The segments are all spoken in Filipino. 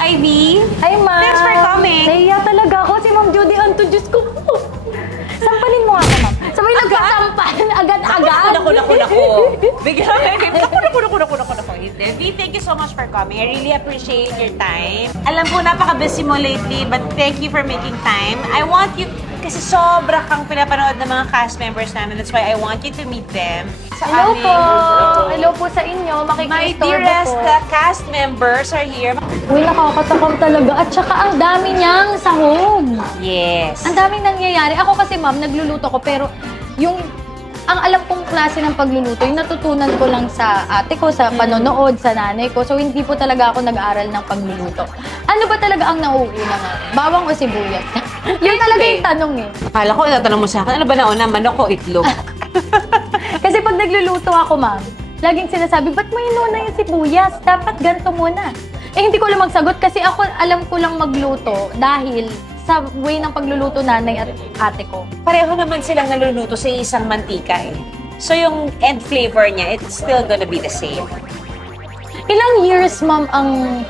Ivy. Hi, Ma'am. Thanks for coming. Nahiya talaga ako. Si Ma'am Judy Anto, Diyos ko po. Sampalin mo ako, Ma'am. Sabay nagkasampal. Agad-agad. Naku. Bigla. Naku. Hindi. Thank you so much for coming. I really appreciate your time. Alam ko, napaka-busy mo lately, but thank you for making time. I want you, kasi sobra kang pinapanood ng mga cast members namin. That's why I want you to meet them. Hello po. Hello po sa inyo. My dearest cast members are here. Uy, nakakatakam talaga. At saka ang dami niyang sahog. Yes. Ang daming nangyayari. Ako kasi, Ma'am, nagluluto ko. Pero ang alam kong klase ng pagluluto, yung natutunan ko lang sa ate ko, sa panonood, sa nanay ko. So, hindi po talaga ako nag-aaral ng pagluluto. Ano ba talaga ang nauuna nga? Bawang o sibuyas? Yun talaga yung tanong eh. Akala ko, itatanong mo sa akin, ano ba nauna? Manok o itlog? Kasi pag nagluluto ako, Ma'am, laging sinasabi, ba't mo inuna yung sibuyas? Dapat ganito muna. Eh, hindi ko lang magsagot kasi ako alam ko lang magluto dahil sa way ng pagluluto nanay at ate ko. Pareho naman silang naluluto sa isang mantika eh. So yung end flavor niya, it's still gonna be the same. Ilang years, Ma'am, ang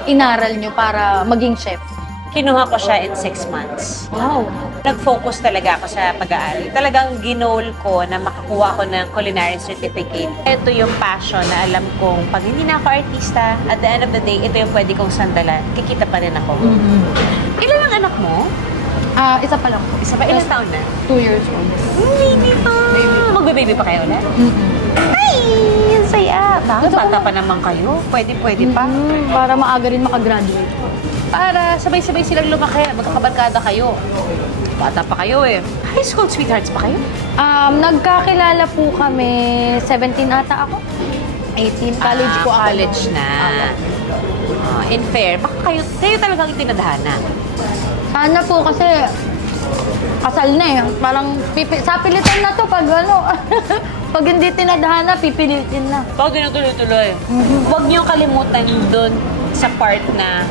inaral nyo para maging chef? Kinuha ko siya in 6 months. Wow! Nag-focus talaga ako sa pag-aaral. Talagang ginol ko na makakuha ko ng culinary certificate. Ito yung passion na alam kong pag hindi na ako artista, at the end of the day, ito yung pwede kong sandalan. Kikita pa rin ako. Ilan ang anak mo? Isa pa lang po. Isa pa? Ilang taon na? 2 years old. Baby pa! Magbe-baby pa kayo ulit? Ay! Ang saya! Bakit bata pa naman kayo? Pwede pa? Para maaga rin makagraduate. Para sabay-sabay silang lumaki, magkakabarkada kayo. Bata pa kayo eh. High school sweethearts pa kayo? Nagkakilala po kami, 17 ata ako. 18, college po ako. College na. In fair, baka kayo talagang itinadhana. Ano po kasi, kasal na eh. Parang sapilitan na to pag ano. Pag hindi tinadhana, pipilitin na. Pag tinutuloy-tuloy. Huwag niyong kalimutan doon sa part na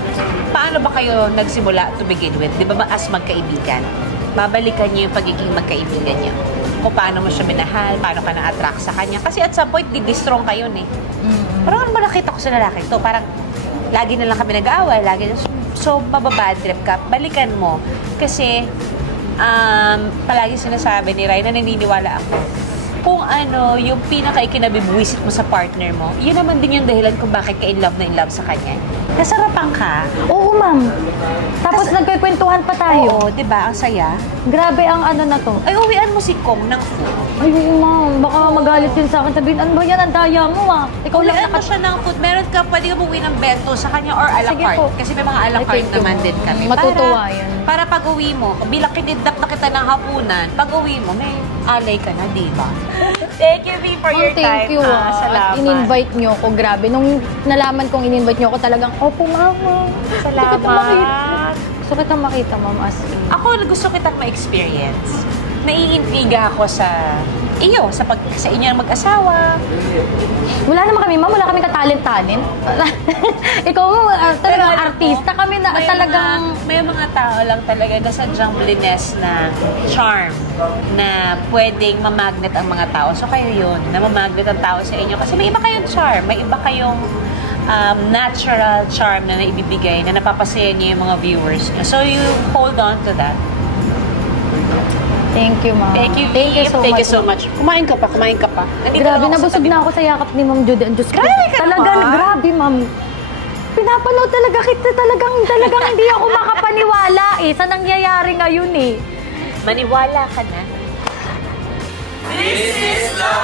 paano ba kayo nagsimula to begin with? Di ba as magkaibigan? Babalikan niyo yung pagiging magkaibigan niyo. Kung paano mo siya minahal, paano ka na-attract sa kanya. Kasi at some point, di-strong kayo eh. Parang ano ba nakita ko sa lalaki to? Parang lagi na lang kami nag-aaway, so mababad trip ka, balikan mo. Kasi palagi sinasabi ni Rai na naniniwala ako, kung ano yung pinaka-ikinabibwisit mo sa partner mo, yun naman din yung dahilan kung bakit ka in love sa kanya. Nasarapan ka. Oo, Ma'am. Tapos nagkikwentuhan pa tayo. Oo, diba? Ang saya. Grabe ang ano na to. Ay, uwian mo si Kong ng food. Ay, Ma'am. Baka magalit yun sa akin. Sabihin, ano ba yan? Ang daya mo, Ikaw lang uwian mo siya ng food. Meron ka, pwede ka buwi ng bento sa kanya or a la carte. Kasi may mga a la carte naman din kami. Matutuwa yan. Para pag uwi mo, bilang kinidnap na kita ng hapunan, pag uwi mo, may alay ka na, diba? Thank you, V, for your time. Thank you, Salamat. At in-invite nyo ako. Grabe. Nung nalaman kong in-invite nyo ako, talagang, opo, Mama. Salamat. Gusto kita makita, Ma'am. Ako, gusto kitang ma-experience. Naiintriga ako sa iyo, sa inyo ang mag-asawa. Wala naman kami, Ma'am. Wala kami ka-talent-talent. Ikaw, talagang artista kami na talagang... May mga tao lang talaga na sadyang blines na charm na pwedeng mamagnet ang mga tao. So kayo yun, na mamagnet ang tao sa inyo. Kasi may iba kayong charm, may iba kayong natural charm na naibibigay, na napapasaya niyo yung mga viewers niyo. So you hold on to that. Thank you, Ma'am. Thank you, Thank you so much. Kumain ka pa. Grabe, nabusog na ako sa yakap ni Ma'am Judy. Ang Diyos ko. Grabe, Ma'am. Pinapanood talaga kita. Talagang hindi ako makapaniwala sa nangyayari ngayon eh. Maniwala ka na. This is love.